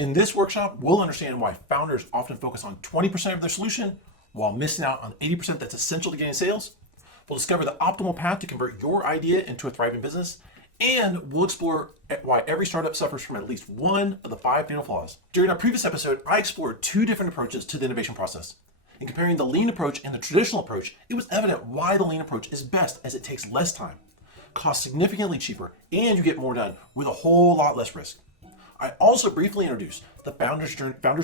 In this workshop, we'll understand why founders often focus on 20% of their solution while missing out on 80% that's essential to getting sales. We'll discover the optimal path to convert your idea into a thriving business, and we'll explore why every startup suffers from at least one of the 5 fatal flaws. During our previous episode, I explored 2 different approaches to the innovation process. In comparing the lean approach and the traditional approach, it was evident why the lean approach is best, as it takes less time, costs significantly cheaper, and you get more done with a whole lot less risk. I also briefly introduced the Founder's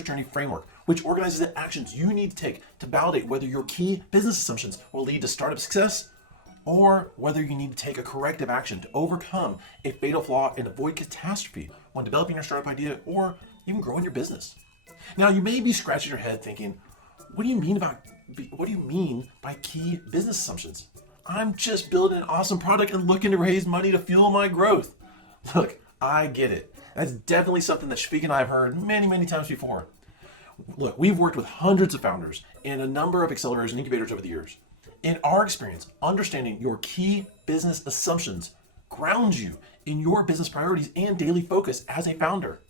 Journey framework, which organizes the actions you need to take to validate whether your key business assumptions will lead to startup success, or whether you need to take a corrective action to overcome a fatal flaw and avoid catastrophe when developing your startup idea or even growing your business. Now, you may be scratching your head thinking, what do you mean by key business assumptions? I'm just building an awesome product and looking to raise money to fuel my growth. Look, I get it. That's definitely something that Shafik and I have heard many, many times before. Look, we've worked with hundreds of founders and a number of accelerators and incubators over the years. In our experience, understanding your key business assumptions grounds you in your business priorities and daily focus as a founder.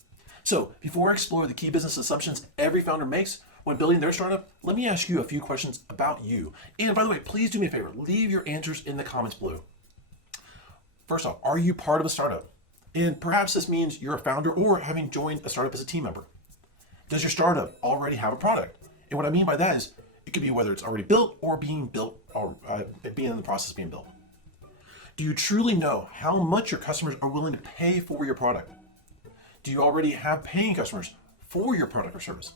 So before I explore the key business assumptions every founder makes when building their startup, let me ask you a few questions about you. And by the way, please do me a favor, leave your answers in the comments below. First off, are you part of a startup? And perhaps this means you're a founder or having joined a startup as a team member. Does your startup already have a product? And what I mean by that is, it could be whether it's already built or being built or being in the process of being built. Do you truly know how much your customers are willing to pay for your product? Do you already have paying customers for your product or service?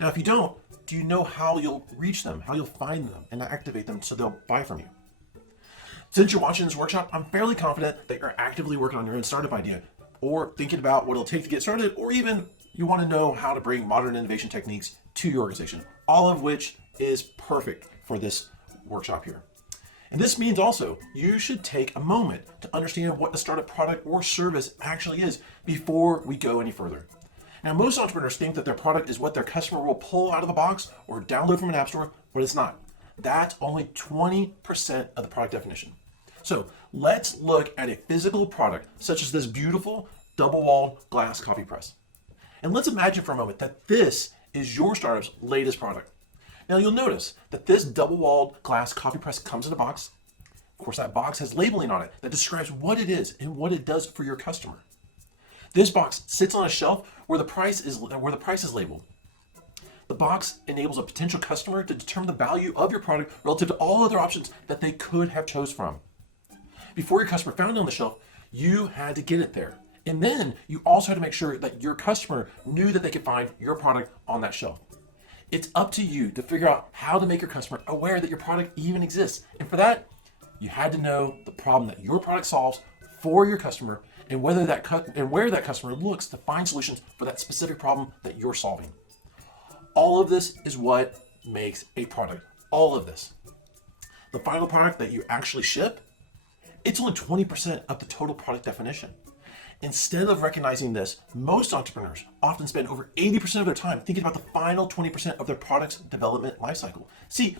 Now, if you don't, do you know how you'll reach them, how you'll find them and activate them so they'll buy from you? Since you're watching this workshop, I'm fairly confident that you're actively working on your own startup idea or thinking about what it'll take to get started, or even you want to know how to bring modern innovation techniques to your organization, all of which is perfect for this workshop here. And this means also you should take a moment to understand what the startup product or service actually is before we go any further. Now, most entrepreneurs think that their product is what their customer will pull out of the box or download from an app store, but it's not. That's only 20% of the product definition. So let's look at a physical product such as this beautiful double-walled glass coffee press. And let's imagine for a moment that this is your startup's latest product. Now, you'll notice that this double-walled glass coffee press comes in a box. Of course, that box has labeling on it that describes what it is and what it does for your customer. This box sits on a shelf where the price is labeled. The box enables a potential customer to determine the value of your product relative to all other options that they could have chose from. Before your customer found it on the shelf, you had to get it there. And then you also had to make sure that your customer knew that they could find your product on that shelf. It's up to you to figure out how to make your customer aware that your product even exists. And for that, you had to know the problem that your product solves for your customer and where that customer looks to find solutions for that specific problem that you're solving. All of this is what makes a product. All of this. The final product that you actually ship, it's only 20% of the total product definition. Instead of recognizing this, most entrepreneurs often spend over 80% of their time thinking about the final 20% of their product's development lifecycle. See,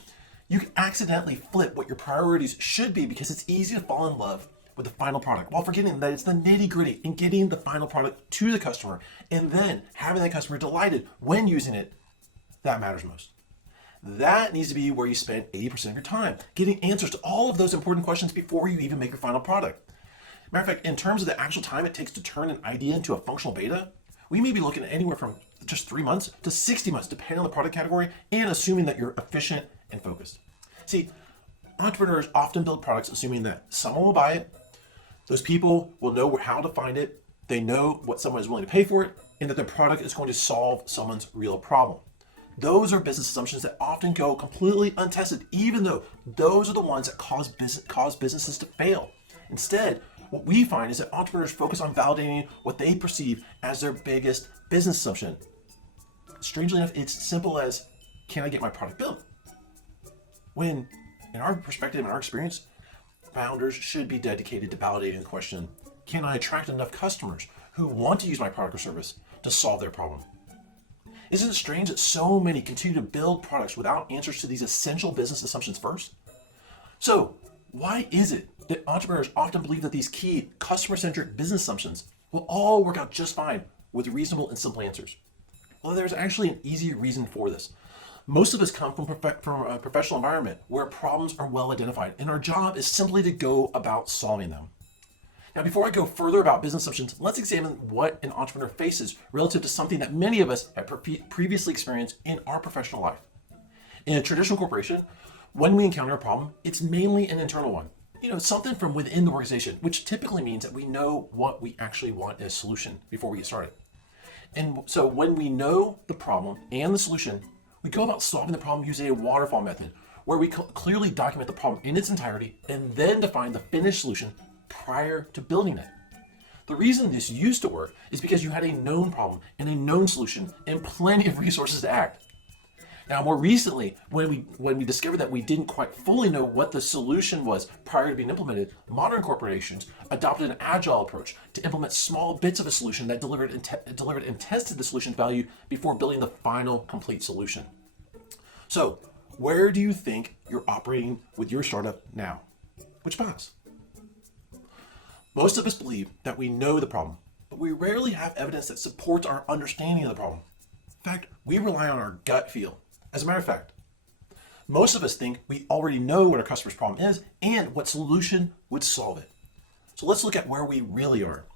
you can accidentally flip what your priorities should be because it's easy to fall in love with the final product while forgetting that it's the nitty-gritty in getting the final product to the customer and then having that customer delighted when using it that matters most. That needs to be where you spend 80% of your time, getting answers to all of those important questions before you even make your final product. Matter of fact, in terms of the actual time it takes to turn an idea into a functional beta, we may be looking at anywhere from just 3 months to 60 months, depending on the product category and assuming that you're efficient and focused. See, entrepreneurs often build products assuming that someone will buy it, those people will know how to find it, they know what someone is willing to pay for it, and that their product is going to solve someone's real problem. Those are business assumptions that often go completely untested, even though those are the ones that cause businesses to fail. Instead, what we find is that entrepreneurs focus on validating what they perceive as their biggest business assumption. Strangely enough, it's simple as, can I get my product built? When, in our perspective, in our experience, founders should be dedicated to validating the question, can I attract enough customers who want to use my product or service to solve their problem? Isn't it strange that so many continue to build products without answers to these essential business assumptions first? So, why is it that entrepreneurs often believe that these key customer-centric business assumptions will all work out just fine with reasonable and simple answers? Well, there's actually an easy reason for this. Most of us come from a professional environment where problems are well identified, and our job is simply to go about solving them. Now, before I go further about business assumptions, let's examine what an entrepreneur faces relative to something that many of us have previously experienced in our professional life. In a traditional corporation, when we encounter a problem, it's mainly an internal one. Something from within the organization, which typically means that we know what we actually want as a solution before we get started. And so when we know the problem and the solution, we go about solving the problem using a waterfall method, where we clearly document the problem in its entirety and then define the finished solution prior to building it. The reason this used to work is because you had a known problem and a known solution and plenty of resources to act. Now, more recently, when we discovered that we didn't quite fully know what the solution was prior to being implemented, modern corporations adopted an agile approach to implement small bits of a solution that delivered and tested the solution's value before building the final complete solution. So, where do you think you're operating with your startup now? Which paths? Most of us believe that we know the problem, but we rarely have evidence that supports our understanding of the problem. In fact, we rely on our gut feel. As a matter of fact, most of us think we already know what our customer's problem is and what solution would solve it. So let's look at where we really are.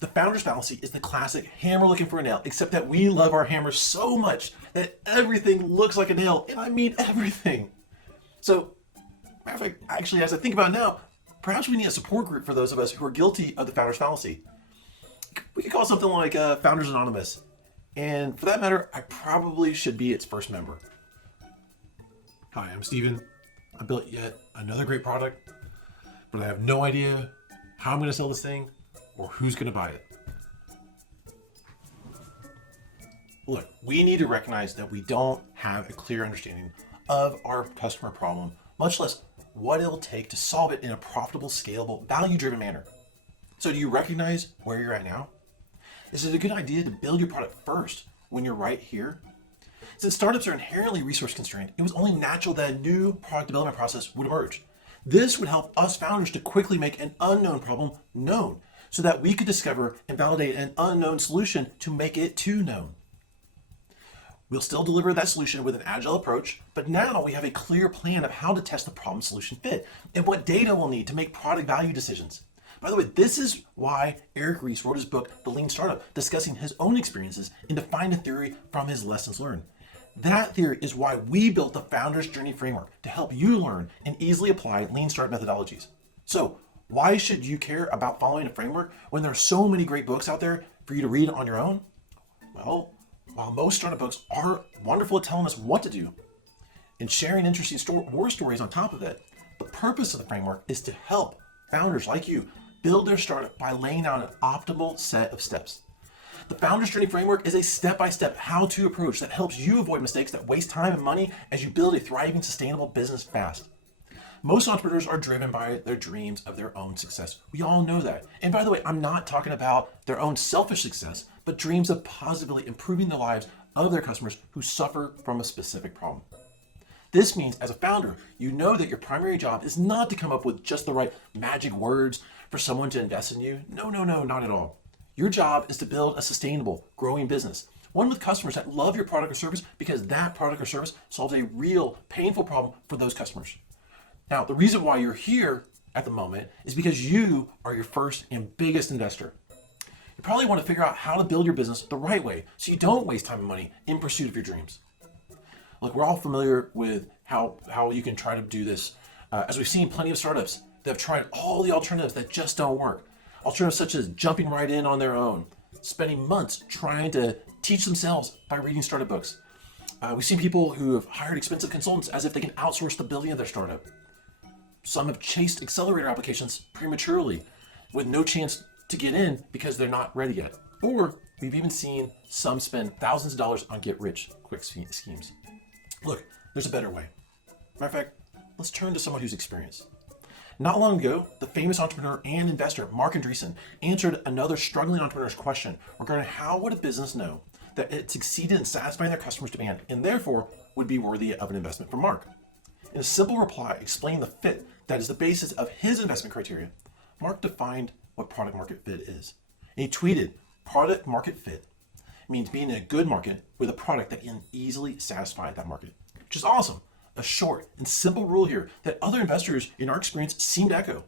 The founder's fallacy is the classic hammer looking for a nail, except that we love our hammers so much that everything looks like a nail, and I mean everything. So, matter of fact, actually, as I think about it now, perhaps we need a support group for those of us who are guilty of the founder's fallacy. We could call it something like Founders Anonymous. And for that matter, I probably should be its first member. Hi, I'm Steven. I built yet another great product, but I have no idea how I'm going to sell this thing or who's going to buy it. Look, we need to recognize that we don't have a clear understanding of our customer problem, much less what it'll take to solve it in a profitable, scalable, value-driven manner. So do you recognize where you're at now? Is it a good idea to build your product first when you're right here? Since startups are inherently resource constrained, it was only natural that a new product development process would emerge. This would help us founders to quickly make an unknown problem known so that we could discover and validate an unknown solution to make it too known. We'll still deliver that solution with an agile approach, but now we have a clear plan of how to test the problem solution fit and what data we'll need to make product value decisions. By the way, this is why Eric Ries wrote his book, The Lean Startup, discussing his own experiences and defined a theory from his lessons learned. That theory is why we built the Founder's Journey Framework to help you learn and easily apply Lean Startup methodologies. So, why should you care about following a framework when there are so many great books out there for you to read on your own? Well, while most startup books are wonderful at telling us what to do and sharing interesting war stories on top of it, the purpose of the framework is to help founders like you build their startup by laying out an optimal set of steps. The Founder's Journey Framework is a step-by-step how-to approach that helps you avoid mistakes that waste time and money as you build a thriving, sustainable business fast. Most entrepreneurs are driven by their dreams of their own success. We all know that. And by the way, I'm not talking about their own selfish success, but dreams of positively improving the lives of their customers who suffer from a specific problem. This means as a founder, you know that your primary job is not to come up with just the right magic words for someone to invest in you. No, not at all. Your job is to build a sustainable, growing business, one with customers that love your product or service because that product or service solves a real, painful problem for those customers. Now, the reason why you're here at the moment is because you are your first and biggest investor. You probably want to figure out how to build your business the right way so you don't waste time and money in pursuit of your dreams. Look, we're all familiar with how you can try to do this. As we've seen plenty of startups that have tried all the alternatives that just don't work. Alternatives such as jumping right in on their own, spending months trying to teach themselves by reading startup books. We've seen people who have hired expensive consultants as if they can outsource the building of their startup. Some have chased accelerator applications prematurely with no chance to get in because they're not ready yet. Or we've even seen some spend thousands of dollars on get-rich-quick schemes. Look, there's a better way. Matter of fact, let's turn to someone who's experienced. Not long ago, the famous entrepreneur and investor Mark Andreessen answered another struggling entrepreneur's question regarding how would a business know that it succeeded in satisfying their customers' demand and therefore would be worthy of an investment from Mark. In a simple reply explaining the fit that is the basis of his investment criteria, Mark defined what product market fit is. And he tweeted, Product market fit means being in a good market with a product that can easily satisfy that market, which is awesome. A short and simple rule here that other investors in our experience seem to echo.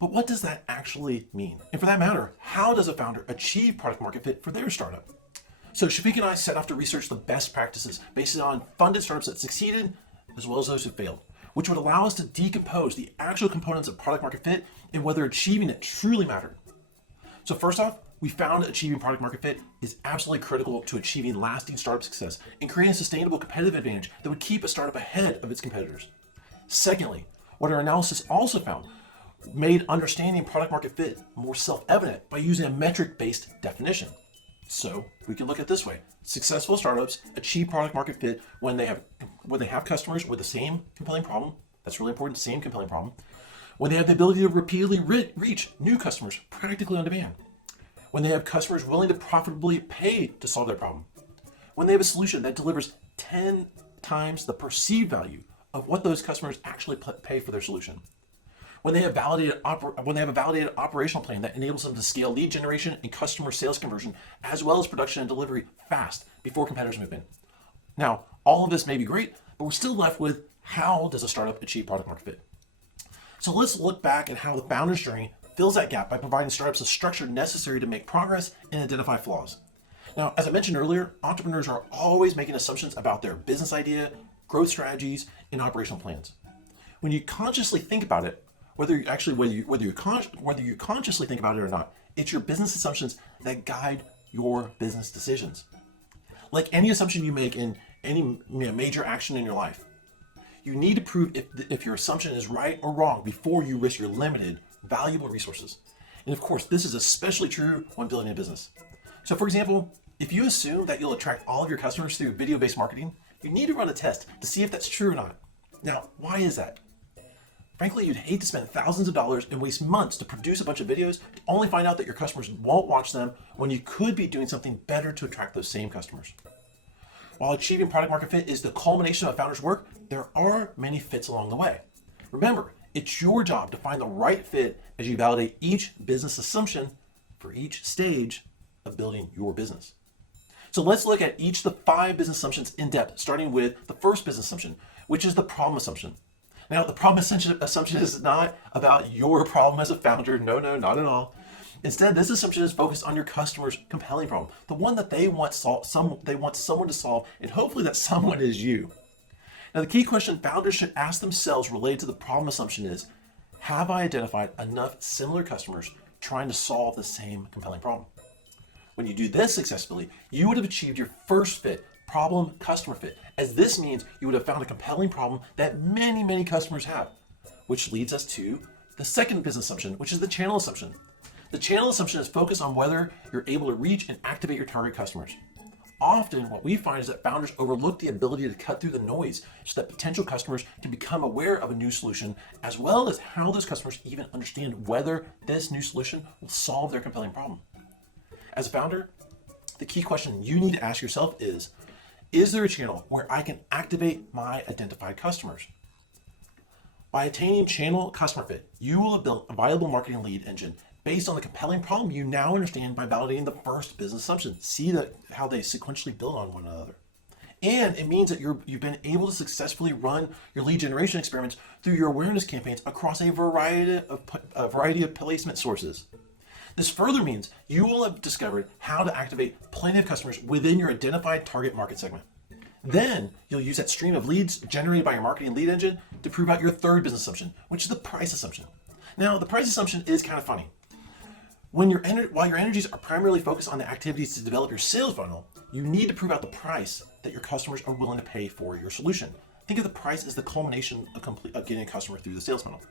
But what does that actually mean? And for that matter, how does a founder achieve product market fit for their startup? So Shafiq and I set off to research the best practices based on funded startups that succeeded as well as those who failed, which would allow us to decompose the actual components of product market fit and whether achieving it truly mattered. So first off, we found achieving product market fit is absolutely critical to achieving lasting startup success and creating a sustainable competitive advantage that would keep a startup ahead of its competitors. Secondly, what our analysis also found made understanding product market fit more self-evident by using a metric-based definition. So we can look at it this way. Successful startups achieve product market fit when they have customers with the same compelling problem. That's really important, same compelling problem. When they have the ability to repeatedly reach new customers practically on demand. When they have customers willing to profitably pay to solve their problem. When they have a solution that delivers 10 times the perceived value of what those customers actually pay for their solution. When they have a validated operational plan that enables them to scale lead generation and customer sales conversion, as well as production and delivery fast before competitors move in. Now, all of this may be great, but we're still left with how does a startup achieve product market fit? So let's look back at how the founder's journey fills that gap by providing startups the structure necessary to make progress and identify flaws. Now, as I mentioned earlier, entrepreneurs are always making assumptions about their business idea, growth strategies, and operational plans. When you consciously think about it, whether you consciously think about it or not, it's your business assumptions that guide your business decisions. Like any assumption you make in any major action in your life, you need to prove if your assumption is right or wrong before you risk your limited, valuable resources. And of course, this is especially true when building a business. So for example, if you assume that you'll attract all of your customers through video-based marketing, you need to run a test to see if that's true or not. Now, why is that? Frankly, you'd hate to spend thousands of dollars and waste months to produce a bunch of videos to only find out that your customers won't watch them when you could be doing something better to attract those same customers. While achieving product market fit is the culmination of a founder's work, there are many fits along the way. Remember, it's your job to find the right fit as you validate each business assumption for each stage of building your business. So let's look at each of the 5 business assumptions in depth, starting with the first business assumption, which is the problem assumption. Now, the problem assumption is not about your problem as a founder. No, not at all. Instead, this assumption is focused on your customer's compelling problem, the one that they want someone to solve, and hopefully that someone is you. Now, the key question founders should ask themselves related to the problem assumption is, have I identified enough similar customers trying to solve the same compelling problem? When you do this successfully, you would have achieved your first fit, problem customer fit, as this means you would have found a compelling problem that many customers have, which leads us to the second business assumption, which is the channel assumption. The channel assumption is focused on whether you're able to reach and activate your target customers. Often what we find is that founders overlook the ability to cut through the noise so that potential customers can become aware of a new solution, as well as how those customers even understand whether this new solution will solve their compelling problem. As a founder, the key question you need to ask yourself is there a channel where I can activate my identified customers? By attaining channel customer fit, you will have built a viable marketing lead engine based on the compelling problem you now understand by validating the first business assumption. See how they sequentially build on one another. And it means that you've been able to successfully run your lead generation experiments through your awareness campaigns across a variety of placement sources. This further means you will have discovered how to activate plenty of customers within your identified target market segment. Then you'll use that stream of leads generated by your marketing lead engine to prove out your third business assumption, which is the price assumption. Now, the price assumption is kind of funny. While your energies are primarily focused on the activities to develop your sales funnel, you need to prove out the price that your customers are willing to pay for your solution. Think of the price as the culmination of getting a customer through the sales funnel.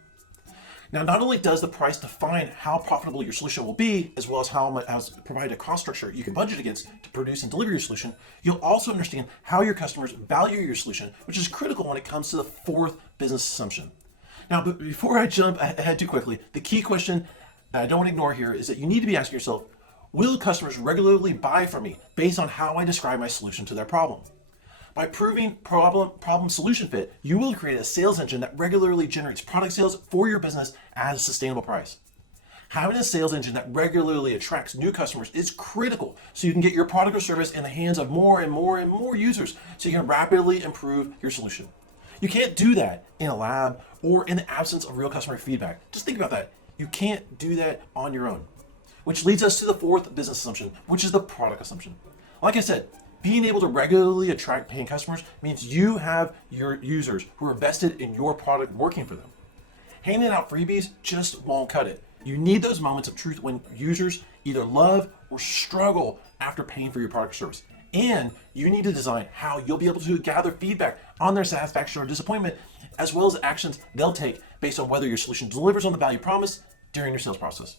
Now, not only does the price define how profitable your solution will be, as well as provide a cost structure you can budget against to produce and deliver your solution, you'll also understand how your customers value your solution, which is critical when it comes to the fourth business assumption. Now, but before I jump ahead too quickly, the key question that I don't want to ignore here is that you need to be asking yourself, will customers regularly buy from me based on how I describe my solution to their problem? By proving problem solution fit, you will create a sales engine that regularly generates product sales for your business at a sustainable price. Having a sales engine that regularly attracts new customers is critical so you can get your product or service in the hands of more and more and more users so you can rapidly improve your solution. You can't do that in a lab or in the absence of real customer feedback. Just think about that. You can't do that on your own. Which leads us to the fourth business assumption, which is the product assumption. Like I said, being able to regularly attract paying customers means you have your users who are vested in your product working for them. Handing out freebies just won't cut it. You need those moments of truth when users either love or struggle after paying for your product or service. And you need to design how you'll be able to gather feedback on their satisfaction or disappointment, as well as actions they'll take based on whether your solution delivers on the value promised during your sales process.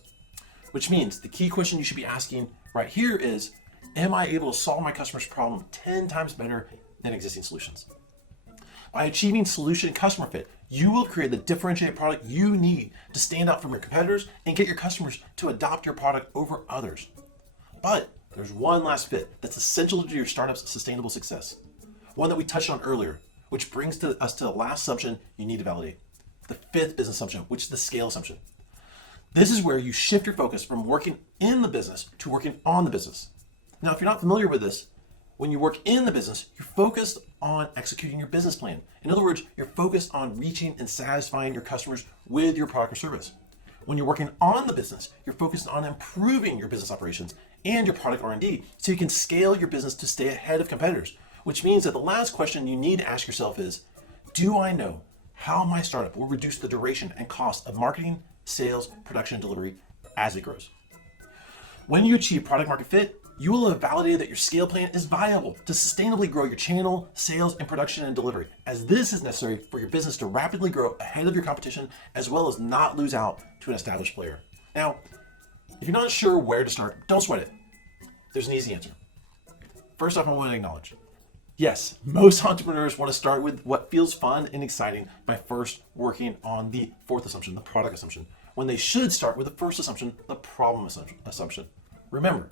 Which means the key question you should be asking right here is, am I able to solve my customer's problem 10 times better than existing solutions? By achieving solution customer fit, you will create the differentiated product you need to stand out from your competitors and get your customers to adopt your product over others. But there's one last fit that's essential to your startup's sustainable success. One that we touched on earlier, which brings us to the last assumption you need to validate. The fifth business assumption, which is the scale assumption. This is where you shift your focus from working in the business to working on the business. Now, if you're not familiar with this, when you work in the business, you're focused on executing your business plan. In other words, you're focused on reaching and satisfying your customers with your product or service. When you're working on the business, you're focused on improving your business operations and your product R&D so you can scale your business to stay ahead of competitors, which means that the last question you need to ask yourself is, do I know how my startup will reduce the duration and cost of marketing, sales, production, and delivery as it grows? When you achieve product market fit, you will have validated that your scale plan is viable to sustainably grow your channel, sales, and production and delivery, as this is necessary for your business to rapidly grow ahead of your competition, as well as not lose out to an established player. Now, if you're not sure where to start, don't sweat it. There's an easy answer. First off, I want to acknowledge, yes, most entrepreneurs want to start with what feels fun and exciting by first working on the fourth assumption, the product assumption, when they should start with the first assumption, the problem assumption. Remember,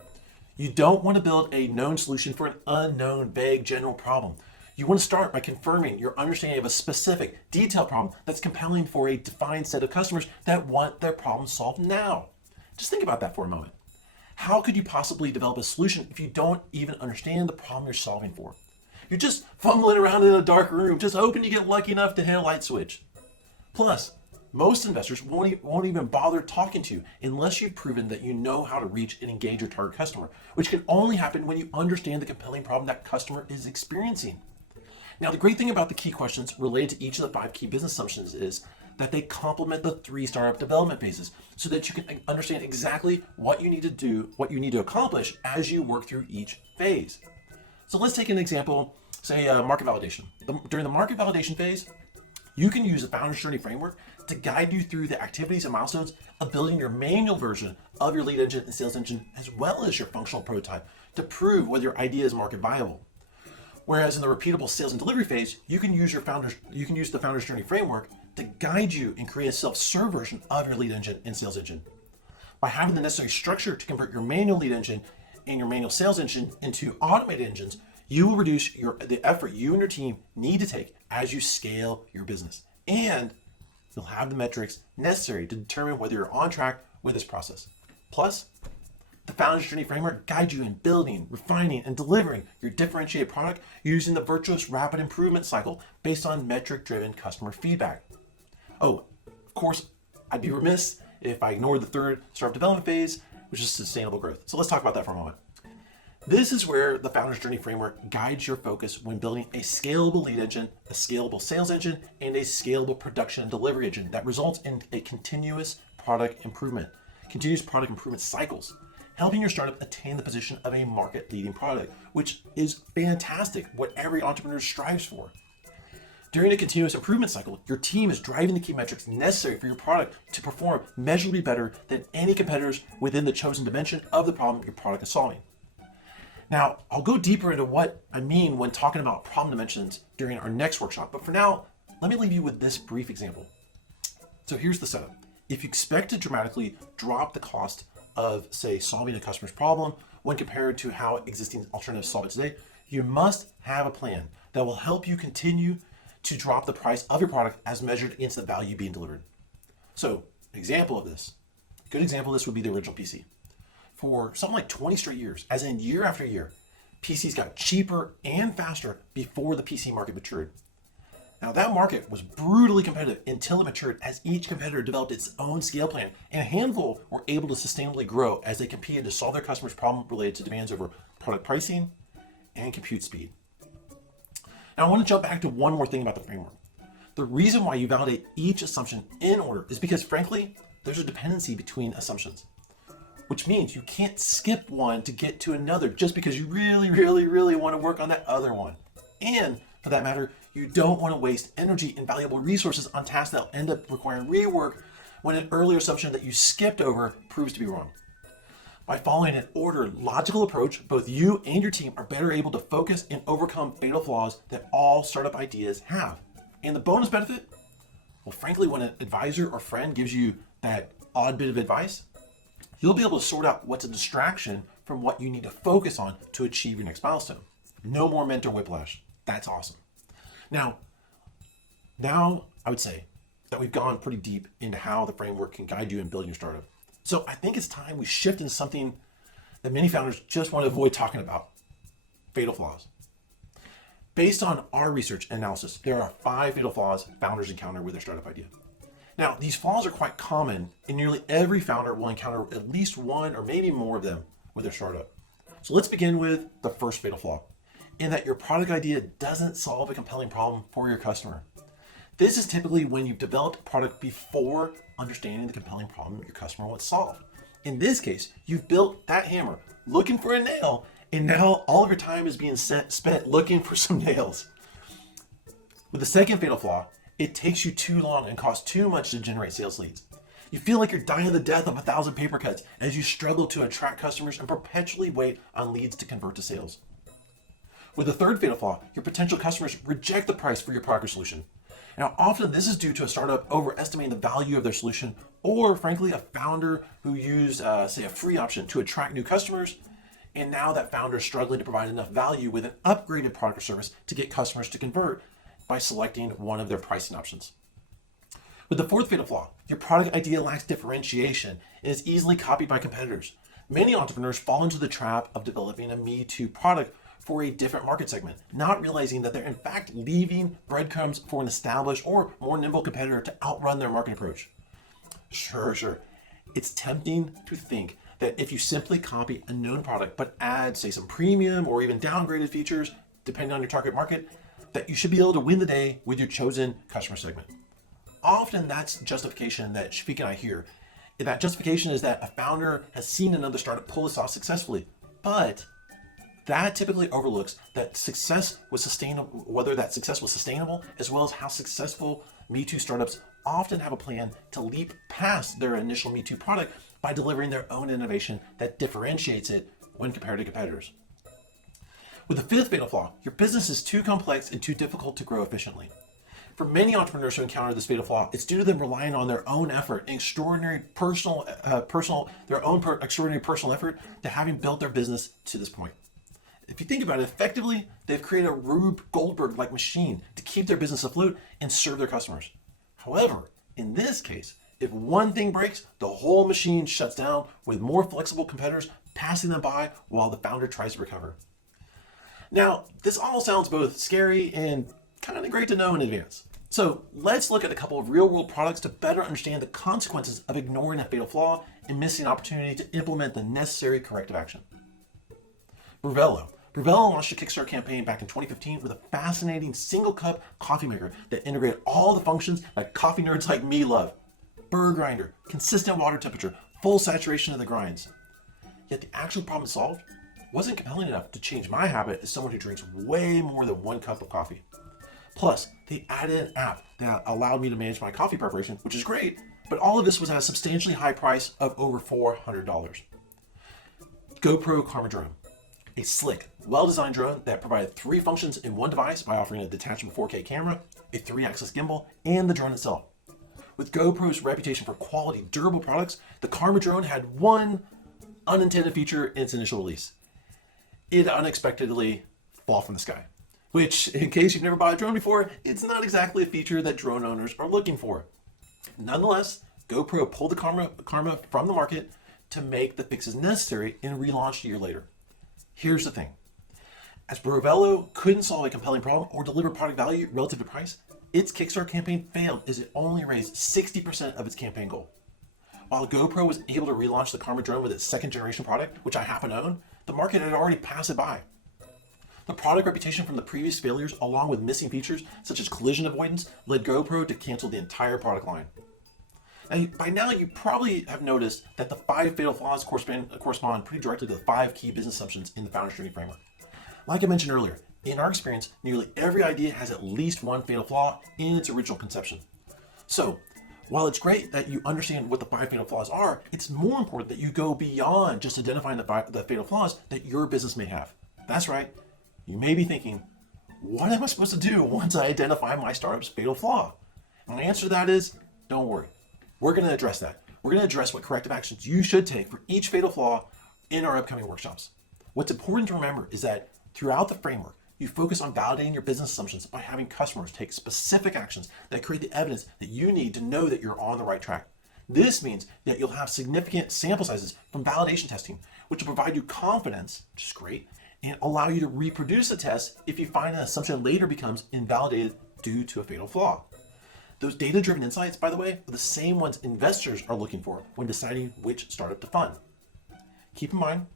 you don't want to build a known solution for an unknown, vague, general problem. You want to start by confirming your understanding of a specific, detailed problem that's compelling for a defined set of customers that want their problem solved now. Just think about that for a moment. How could you possibly develop a solution if you don't even understand the problem you're solving for? You're just fumbling around in a dark room, just hoping you get lucky enough to hit a light switch. Plus, most investors won't even bother talking to you unless you've proven that you know how to reach and engage your target customer, which can only happen when you understand the compelling problem that customer is experiencing. Now, the great thing about the key questions related to each of the 5 key business assumptions is that they complement the 3 startup development phases so that you can understand exactly what you need to do, what you need to accomplish as you work through each phase. So let's take an example, say market validation. During the market validation phase, you can use the Founder's Journey framework to guide you through the activities and milestones of building your manual version of your lead engine and sales engine, as well as your functional prototype, to prove whether your idea is market viable. Whereas in the repeatable sales and delivery phase, you can use the Founder's Journey framework to guide you and create a self-serve version of your lead engine and sales engine. By having the necessary structure to convert your manual lead engine and your manual sales engine into automated engines, you will reduce the effort you and your team need to take as you scale your business. And you'll have the metrics necessary to determine whether you're on track with this process. Plus, the Founder's Journey framework guides you in building, refining, and delivering your differentiated product using the virtuous rapid improvement cycle based on metric-driven customer feedback. Oh, of course, I'd be remiss if I ignored the 3rd startup development phase, which is sustainable growth. So let's talk about that for a moment. This is where the Founder's Journey framework guides your focus when building a scalable lead engine, a scalable sales engine, and a scalable production and delivery engine that results in a continuous product improvement cycles, helping your startup attain the position of a market-leading product, which is fantastic, what every entrepreneur strives for. During a continuous improvement cycle, your team is driving the key metrics necessary for your product to perform measurably better than any competitors within the chosen dimension of the problem your product is solving. Now, I'll go deeper into what I mean when talking about problem dimensions during our next workshop, but for now, let me leave you with this brief example. So here's the setup. If you expect to dramatically drop the cost of, say, solving a customer's problem when compared to how existing alternatives solve it today, you must have a plan that will help you continue to drop the price of your product as measured against the value being delivered. So, an example of this Good example of this would be the original PC. For something like 20 straight years, as in year after year, PCs got cheaper and faster before the PC market matured. Now that market was brutally competitive until it matured as each competitor developed its own scale plan, and a handful were able to sustainably grow as they competed to solve their customers' problem related to demands over product pricing and compute speed. Now I want to jump back to one more thing about the framework. The reason why you validate each assumption in order is because, frankly, there's a dependency between assumptions, which means you can't skip one to get to another just because you really want to work on that other one. And for that matter, you don't want to waste energy and valuable resources on tasks that'll end up requiring rework when an earlier assumption that you skipped over proves to be wrong. By following an ordered, logical approach, both you and your team are better able to focus and overcome fatal flaws that all startup ideas have. And the bonus benefit? Well, frankly, when an advisor or friend gives you that odd bit of advice, you'll be able to sort out what's a distraction from what you need to focus on to achieve your next milestone. No more mentor whiplash. That's awesome. Now I would say that we've gone pretty deep into how the framework can guide you in building your startup. So I think it's time we shift into something that many founders just want to avoid talking about: fatal flaws. Based on our research and analysis, there are 5 fatal flaws founders encounter with their startup idea. Now, these flaws are quite common, and nearly every founder will encounter at least one or maybe more of them with their startup. So let's begin with the first fatal flaw, in that your product idea doesn't solve a compelling problem for your customer. This is typically when you've developed a product before understanding the compelling problem your customer wants solved. In this case, you've built that hammer looking for a nail, and now all of your time is being spent looking for some nails. With the second fatal flaw, it takes you too long and costs too much to generate sales leads. You feel like you're dying the death of 1,000 paper cuts as you struggle to attract customers and perpetually wait on leads to convert to sales. With the third fatal flaw, your potential customers reject the price for your product or solution. Now, often this is due to a startup overestimating the value of their solution, or frankly, a founder who used, say, a free option to attract new customers, and now that founder is struggling to provide enough value with an upgraded product or service to get customers to convert by selecting one of their pricing options. With the fourth fatal flaw, your product idea lacks differentiation and is easily copied by competitors. Many entrepreneurs fall into the trap of developing a Me Too product for a different market segment, not realizing that they're in fact leaving breadcrumbs for an established or more nimble competitor to outrun their marketing approach. Sure. It's tempting to think that if you simply copy a known product but add, say, some premium or even downgraded features, depending on your target market, that you should be able to win the day with your chosen customer segment. Often that's justification that Shafiq and I hear. That justification is that a founder has seen another startup pull this off successfully, but that typically overlooks that success was sustainable, whether that success was sustainable, as well as how successful Me Too startups often have a plan to leap past their initial Me Too product by delivering their own innovation that differentiates it when compared to competitors. With the fifth fatal flaw, your business is too complex and too difficult to grow efficiently. For many entrepreneurs who encounter this fatal flaw, it's due to them relying on their own effort, extraordinary personal effort to having built their business to this point. If you think about it, effectively, they've created a Rube Goldberg-like machine to keep their business afloat and serve their customers. However, in this case, if one thing breaks, the whole machine shuts down, with more flexible competitors passing them by while the founder tries to recover. Now, this all sounds both scary and kind of great to know in advance. So let's look at a couple of real-world products to better understand the consequences of ignoring a fatal flaw and missing an opportunity to implement the necessary corrective action. Bruvelo launched a Kickstarter campaign back in 2015 with a fascinating single-cup coffee maker that integrated all the functions that coffee nerds like me love. Burr grinder, consistent water temperature, full saturation of the grinds. Yet the actual problem solved wasn't compelling enough to change my habit as someone who drinks way more than 1 cup of coffee. Plus, they added an app that allowed me to manage my coffee preparation, which is great, but all of this was at a substantially high price of over $400. GoPro Karma Drone, a slick, well-designed drone that provided 3 functions in one device by offering a detachable 4K camera, a 3-axis gimbal, and the drone itself. With GoPro's reputation for quality, durable products, the Karma Drone had one unintended feature in its initial release. It unexpectedly fell from the sky, which, in case you've never bought a drone before, it's not exactly a feature that drone owners are looking for. Nonetheless, GoPro pulled the karma from the market to make the fixes necessary and relaunched a year later. Here's the thing. As Brovello couldn't solve a compelling problem or deliver product value relative to price, its Kickstarter campaign failed as it only raised 60% of its campaign goal. While GoPro was able to relaunch the Karma drone with its second generation product, which I happen to own, the market had already passed it by. The product reputation from the previous failures, along with missing features such as collision avoidance, led GoPro to cancel the entire product line. Now, by now, you probably have noticed that the 5 fatal flaws correspond pretty directly to the 5 key business assumptions in the Founder's Journey framework. Like I mentioned earlier, in our experience, nearly every idea has at least one fatal flaw in its original conception. So, while it's great that you understand what the 5 fatal flaws are, it's more important that you go beyond just identifying the fatal flaws that your business may have. That's right. You may be thinking, what am I supposed to do once I identify my startup's fatal flaw? And the answer to that is, don't worry. We're going to address that. We're going to address what corrective actions you should take for each fatal flaw in our upcoming workshops. What's important to remember is that throughout the framework, you focus on validating your business assumptions by having customers take specific actions that create the evidence that you need to know that you're on the right track. This means that you'll have significant sample sizes from validation testing, which will provide you confidence, which is great, and allow you to reproduce the test if you find an assumption later becomes invalidated due to a fatal flaw. Those data-driven insights, by the way, are the same ones investors are looking for when deciding which startup to fund. Keep in mind,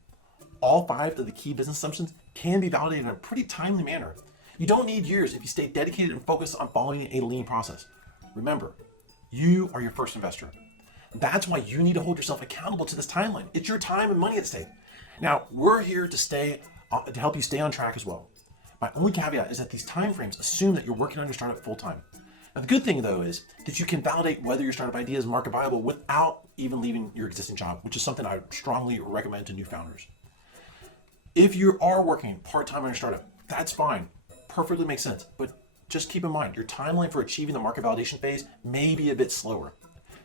all 5 of the key business assumptions can be validated in a pretty timely manner. You don't need years if you stay dedicated and focused on following a lean process. Remember, you are your first investor. That's why you need to hold yourself accountable to this timeline. It's your time and money at stake. Now, we're here to help you stay on track as well. My only caveat is that these timeframes assume that you're working on your startup full time. Now, the good thing, though, is that you can validate whether your startup idea is market viable without even leaving your existing job, which is something I strongly recommend to new founders. If you are working part-time on your startup, that's fine. Perfectly makes sense. But just keep in mind, your timeline for achieving the market validation phase may be a bit slower.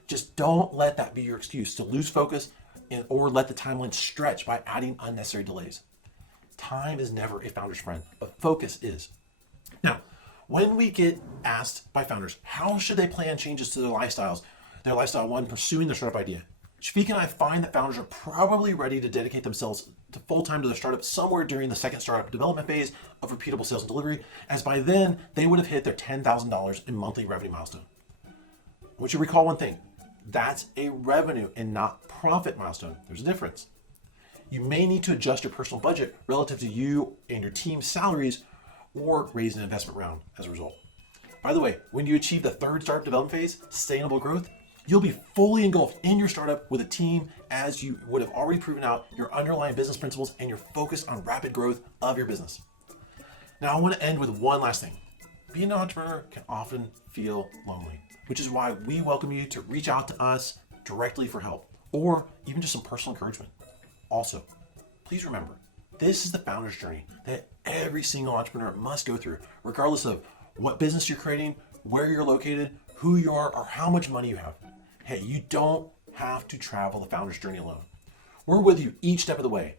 Just don't let that be your excuse to lose focus or let the timeline stretch by adding unnecessary delays. Time is never a founder's friend, but focus is. Now, when we get asked by founders, how should they plan changes to their lifestyle when pursuing their startup idea? Shafik and I find that founders are probably ready to dedicate themselves to full-time to their startup somewhere during the second startup development phase of repeatable sales and delivery, as by then they would have hit their $10,000 in monthly revenue milestone. I want you to recall one thing. That's a revenue and not profit milestone. There's a difference. You may need to adjust your personal budget relative to you and your team's salaries or raise an investment round as a result. By the way, when you achieve the third startup development phase, sustainable growth, you'll be fully engulfed in your startup with a team as you would have already proven out your underlying business principles and your focus on rapid growth of your business. Now, I want to end with one last thing. Being an entrepreneur can often feel lonely, which is why we welcome you to reach out to us directly for help or even just some personal encouragement. Also, please remember, this is the founder's journey that every single entrepreneur must go through, regardless of what business you're creating, where you're located, who you are, or how much money you have. Hey, you don't have to travel the founder's journey alone. We're with you each step of the way.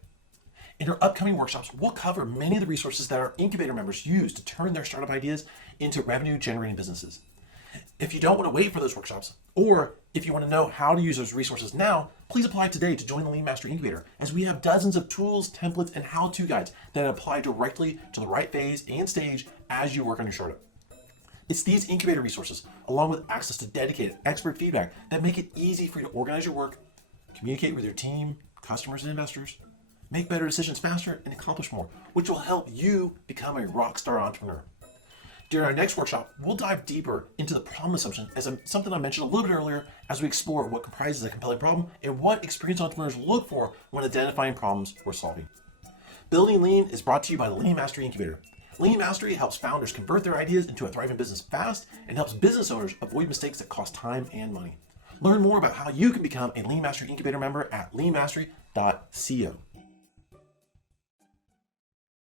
In our upcoming workshops, we'll cover many of the resources that our incubator members use to turn their startup ideas into revenue-generating businesses. If you don't want to wait for those workshops, or if you want to know how to use those resources now, please apply today to join the Lean Mastery Incubator, as we have dozens of tools, templates, and how-to guides that apply directly to the right phase and stage as you work on your startup. It's these incubator resources, along with access to dedicated expert feedback, that make it easy for you to organize your work, communicate with your team, customers, and investors, make better decisions faster, and accomplish more, which will help you become a rock star entrepreneur. During our next workshop, we'll dive deeper into the problem assumption as something I mentioned a little bit earlier, as we explore what comprises a compelling problem and what experienced entrepreneurs look for when identifying problems we're solving. Building Lean is brought to you by the Lean Mastery Incubator. Lean Mastery helps founders convert their ideas into a thriving business fast and helps business owners avoid mistakes that cost time and money. Learn more about how you can become a Lean Mastery Incubator member at leanmastery.co.